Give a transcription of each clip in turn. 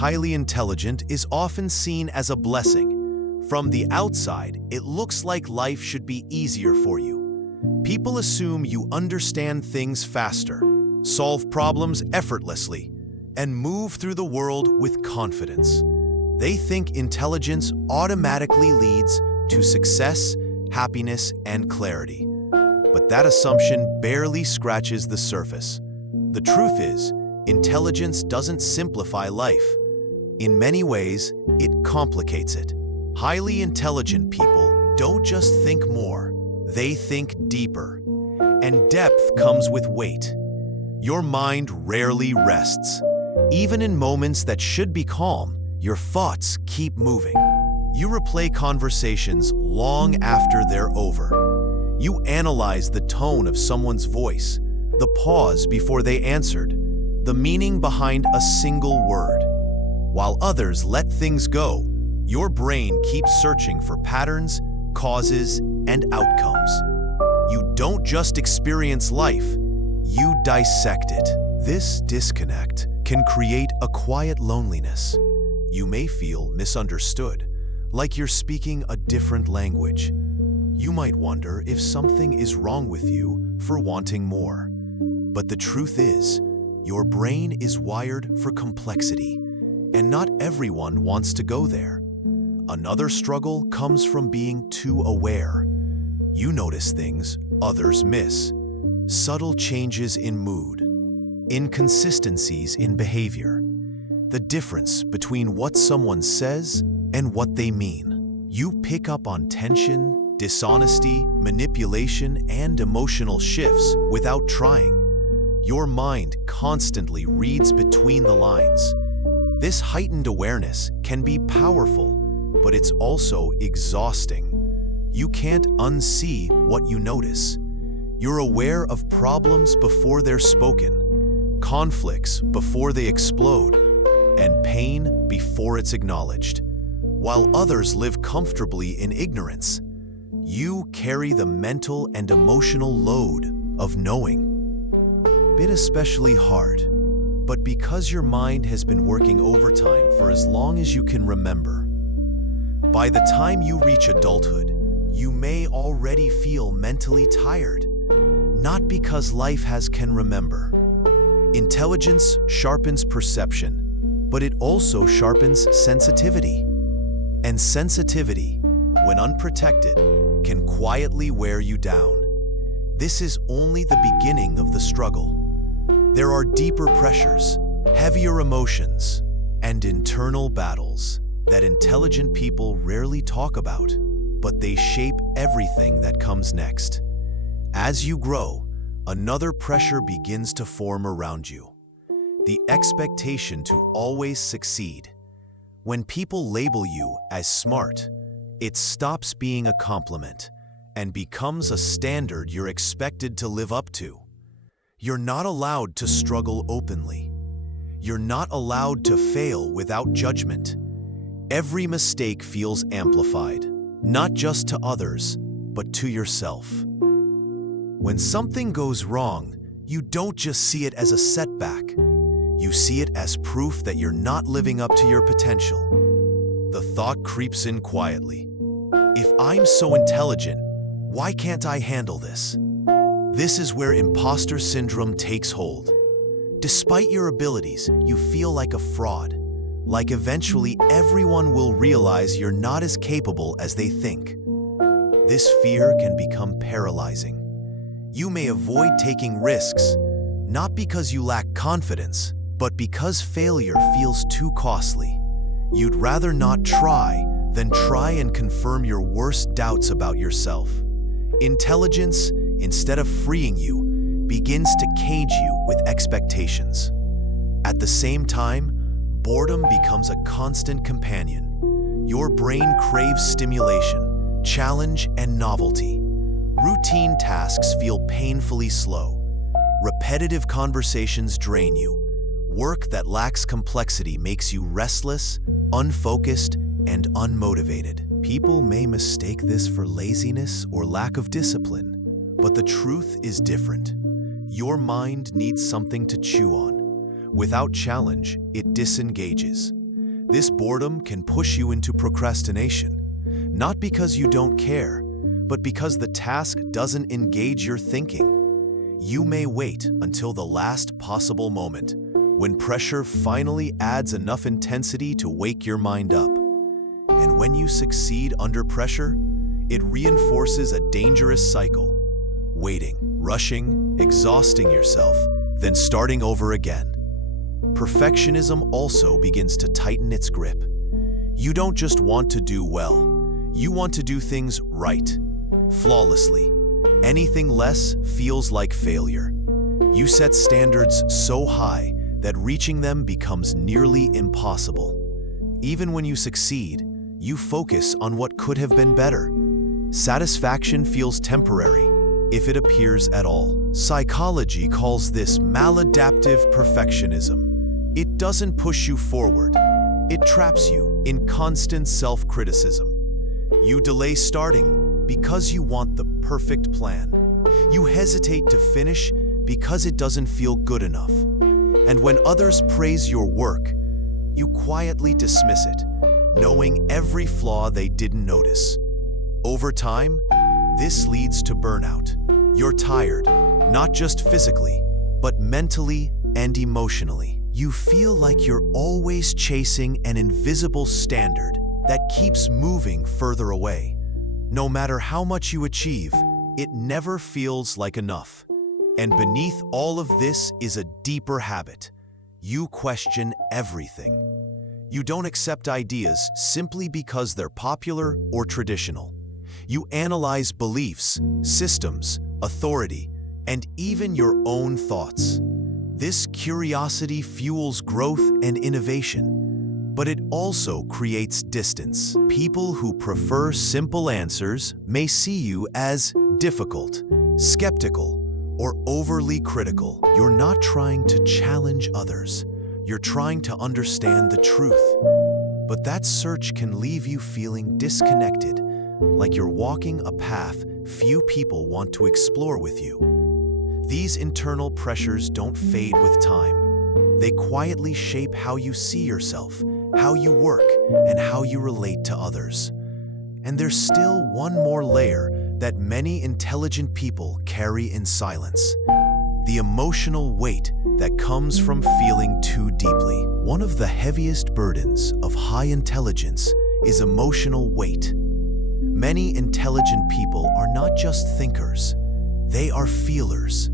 highly intelligent is often seen as a blessing. From the outside, it looks like life should be easier for you. People assume you understand things faster, solve problems effortlessly, and move through the world with confidence. They think intelligence automatically leads to success, happiness, and clarity. But that assumption barely scratches the surface. The truth is, intelligence doesn't simplify life. In many ways, it complicates it. Highly intelligent people don't just think more, they think deeper. And depth comes with weight. Your mind rarely rests. Even in moments that should be calm, your thoughts keep moving. You replay conversations long after they're over. You analyze the tone of someone's voice, the pause before they answered, the meaning behind a single word. While others let things go, your brain keeps searching for patterns, causes, and outcomes. You don't just experience life, you dissect it. This disconnect can create a quiet loneliness. You may feel misunderstood, like you're speaking a different language. You might wonder if something is wrong with you for wanting more. But the truth is, your brain is wired for complexity, and not everyone wants to go there. Another struggle comes from being too aware. You notice things others miss. Subtle changes in mood, inconsistencies in behavior, the difference between what someone says and what they mean. You pick up on tension, dishonesty, manipulation, and emotional shifts without trying. Your mind constantly reads between the lines. This heightened awareness can be powerful, but it's also exhausting. You can't unsee what you notice. You're aware of problems before they're spoken, conflicts before they explode, and pain before it's acknowledged. While others live comfortably in ignorance, you carry the mental and emotional load of knowing. Been especially hard, but because your mind has been working overtime for as long as you can remember. By the time you reach adulthood, you may already feel mentally tired, not because life can remember. Intelligence sharpens perception, but it also sharpens sensitivity. And sensitivity, when unprotected, can quietly wear you down. This is only the beginning of the struggle. There are deeper pressures, heavier emotions, and internal battles that intelligent people rarely talk about, but they shape everything that comes next. As you grow, another pressure begins to form around you. The expectation to always succeed. When people label you as smart, it stops being a compliment and becomes a standard you're expected to live up to. You're not allowed to struggle openly. You're not allowed to fail without judgment. Every mistake feels amplified, not just to others, but to yourself. When something goes wrong, you don't just see it as a setback. You see it as proof that you're not living up to your potential. The thought creeps in quietly. If I'm so intelligent, why can't I handle this? This is where imposter syndrome takes hold. Despite your abilities, you feel like a fraud, like eventually everyone will realize you're not as capable as they think. This fear can become paralyzing. You may avoid taking risks, not because you lack confidence, but because failure feels too costly. You'd rather not try than try and confirm your worst doubts about yourself. Intelligence, instead of freeing you, begins to cage you with expectations. At the same time, boredom becomes a constant companion. Your brain craves stimulation, challenge, and novelty. Routine tasks feel painfully slow. Repetitive conversations drain you. Work that lacks complexity makes you restless, unfocused, and unmotivated. People may mistake this for laziness or lack of discipline, but the truth is different. Your mind needs something to chew on. Without challenge, it disengages. This boredom can push you into procrastination, not because you don't care, but because the task doesn't engage your thinking. You may wait until the last possible moment, when pressure finally adds enough intensity to wake your mind up. And when you succeed under pressure, it reinforces a dangerous cycle. Waiting, rushing, exhausting yourself, then starting over again. Perfectionism also begins to tighten its grip. You don't just want to do well, you want to do things right, flawlessly. Anything less feels like failure. You set standards so high that reaching them becomes nearly impossible. Even when you succeed, you focus on what could have been better. Satisfaction feels temporary, if it appears at all. Psychology calls this maladaptive perfectionism. It doesn't push you forward. It traps you in constant self-criticism. You delay starting because you want the perfect plan. You hesitate to finish because it doesn't feel good enough. And when others praise your work, you quietly dismiss it, knowing every flaw they didn't notice. Over time, this leads to burnout. You're tired, not just physically, but mentally and emotionally. You feel like you're always chasing an invisible standard that keeps moving further away. No matter how much you achieve, it never feels like enough. And beneath all of this is a deeper habit. You question everything. You don't accept ideas simply because they're popular or traditional. You analyze beliefs, systems, authority, and even your own thoughts. This curiosity fuels growth and innovation, but it also creates distance. People who prefer simple answers may see you as difficult, skeptical, or overly critical. You're not trying to challenge others. You're trying to understand the truth. But that search can leave you feeling disconnected, like you're walking a path few people want to explore with you. These internal pressures don't fade with time. They quietly shape how you see yourself, how you work, and how you relate to others. And there's still one more layer that many intelligent people carry in silence: the emotional weight that comes from feeling too deeply. One of the heaviest burdens of high intelligence is emotional weight. Many intelligent people are not just thinkers, they are feelers.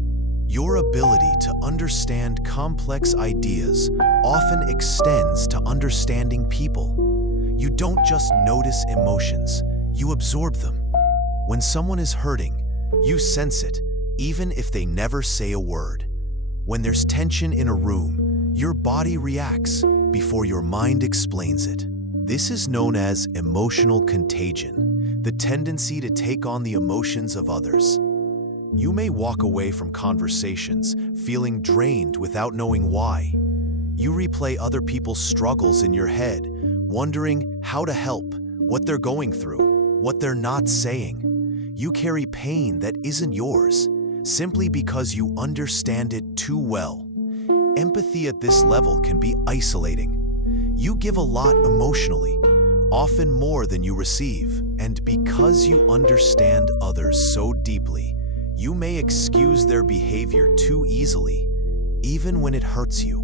Your ability to understand complex ideas often extends to understanding people. You don't just notice emotions, you absorb them. When someone is hurting, you sense it, even if they never say a word. When there's tension in a room, your body reacts before your mind explains it. This is known as emotional contagion, the tendency to take on the emotions of others. You may walk away from conversations feeling drained without knowing why. You replay other people's struggles in your head, wondering how to help, what they're going through, what they're not saying. You carry pain that isn't yours, simply because you understand it too well. Empathy at this level can be isolating. You give a lot emotionally, often more than you receive, and because you understand others so deeply, you may excuse their behavior too easily, even when it hurts you.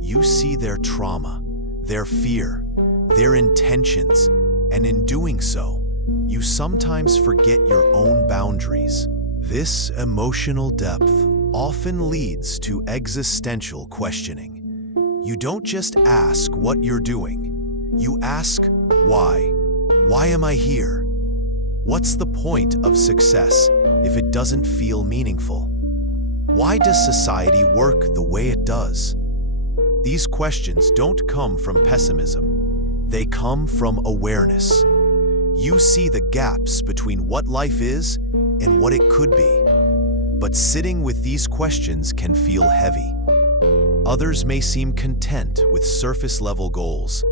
You see their trauma, their fear, their intentions, and in doing so, you sometimes forget your own boundaries. This emotional depth often leads to existential questioning. You don't just ask what you're doing, you ask why. Why am I here? What's the point of success if it doesn't feel meaningful? Why does society work the way it does? These questions don't come from pessimism. They come from awareness. You see the gaps between what life is and what it could be. But sitting with these questions can feel heavy. Others may seem content with surface-level goals: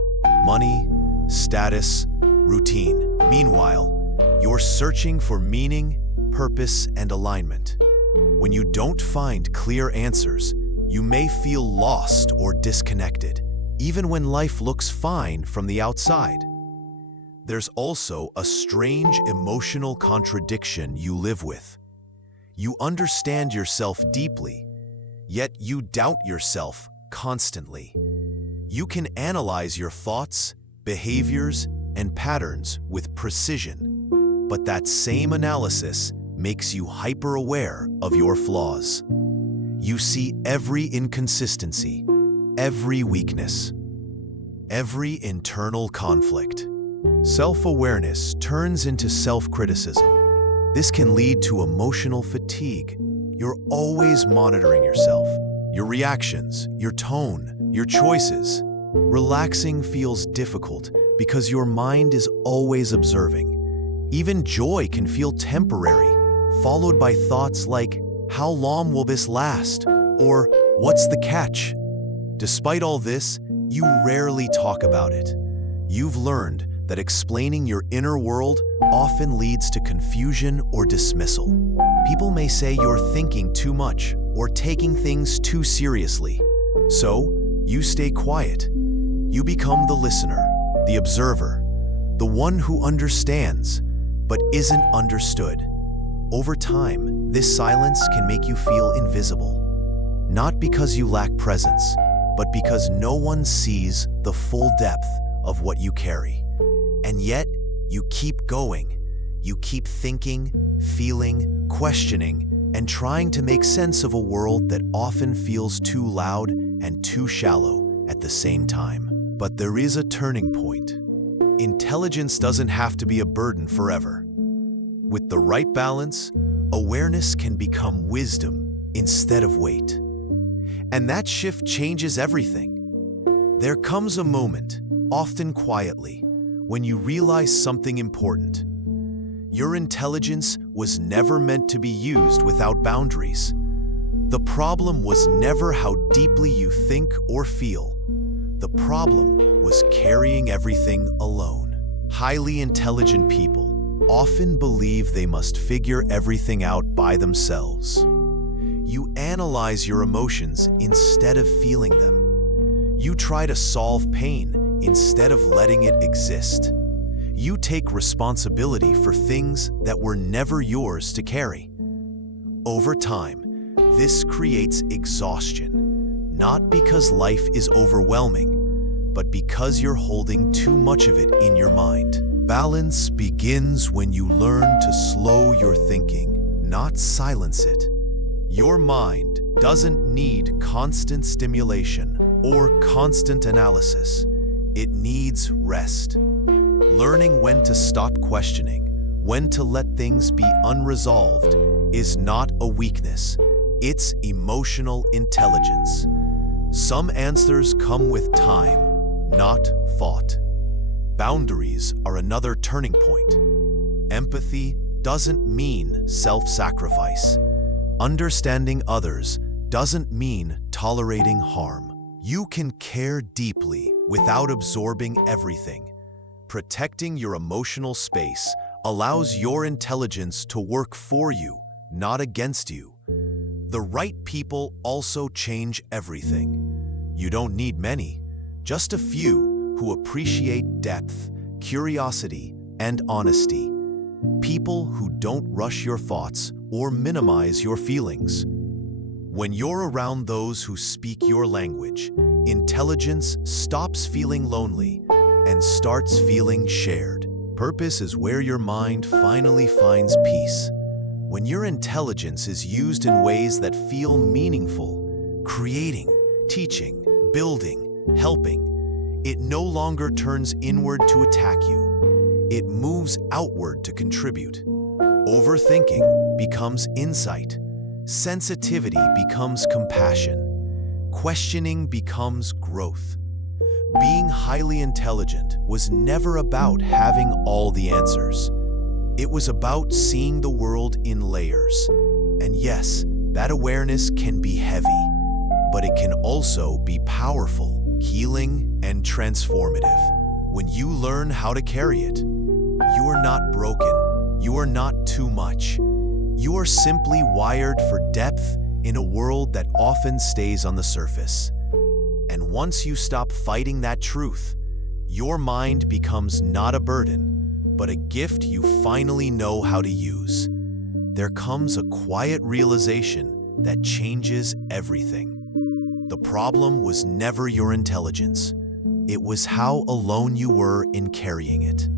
money, status, routine. Meanwhile, you're searching for meaning, purpose, and alignment. When you don't find clear answers, you may feel lost or disconnected, even when life looks fine from the outside. There's also a strange emotional contradiction you live with. You understand yourself deeply, yet you doubt yourself constantly. You can analyze your thoughts, behaviors, and patterns with precision, but that same analysis makes you hyper-aware of your flaws. You see every inconsistency, every weakness, every internal conflict. Self-awareness turns into self-criticism. This can lead to emotional fatigue. You're always monitoring yourself, your reactions, your tone, your choices. Relaxing feels difficult because your mind is always observing. Even joy can feel temporary, followed by thoughts like, "How long will this last?" or "What's the catch?" Despite all this, you rarely talk about it. You've learned that explaining your inner world often leads to confusion or dismissal. People may say you're thinking too much or taking things too seriously. So, you stay quiet. You become the listener, the observer, the one who understands but isn't understood. Over time, this silence can make you feel invisible. Not because you lack presence, but because no one sees the full depth of what you carry. And yet, you keep going. You keep thinking, feeling, questioning, and trying to make sense of a world that often feels too loud and too shallow at the same time. But there is a turning point. Intelligence doesn't have to be a burden forever. With the right balance, awareness can become wisdom instead of weight. And that shift changes everything. There comes a moment, often quietly, when you realize something important. Your intelligence was never meant to be used without boundaries. The problem was never how deeply you think or feel. The problem was carrying everything alone. Highly intelligent people often believe they must figure everything out by themselves. You analyze your emotions instead of feeling them. You try to solve pain instead of letting it exist. You take responsibility for things that were never yours to carry. Over time, this creates exhaustion, not because life is overwhelming, but because you're holding too much of it in your mind. Balance begins when you learn to slow your thinking, not silence it. Your mind doesn't need constant stimulation or constant analysis. It needs rest. Learning when to stop questioning, when to let things be unresolved, is not a weakness. It's emotional intelligence. Some answers come with time, not thought. Boundaries are another turning point. Empathy doesn't mean self-sacrifice. Understanding others doesn't mean tolerating harm. You can care deeply without absorbing everything. Protecting your emotional space allows your intelligence to work for you, not against you. The right people also change everything. You don't need many, just a few who appreciate depth, curiosity, and honesty. People who don't rush your thoughts or minimize your feelings. When you're around those who speak your language, intelligence stops feeling lonely and starts feeling shared. Purpose is where your mind finally finds peace. When your intelligence is used in ways that feel meaningful, creating, teaching, building, helping, it no longer turns inward to attack you. It moves outward to contribute. Overthinking becomes insight. Sensitivity becomes compassion. Questioning becomes growth. Being highly intelligent was never about having all the answers. It was about seeing the world in layers. And yes, that awareness can be heavy, but it can also be powerful, healing, and transformative. When you learn how to carry it, you are not broken. You are not too much. You are simply wired for depth in a world that often stays on the surface. And once you stop fighting that truth, your mind becomes not a burden, but a gift you finally know how to use. There comes a quiet realization that changes everything. The problem was never your intelligence. It was how alone you were in carrying it.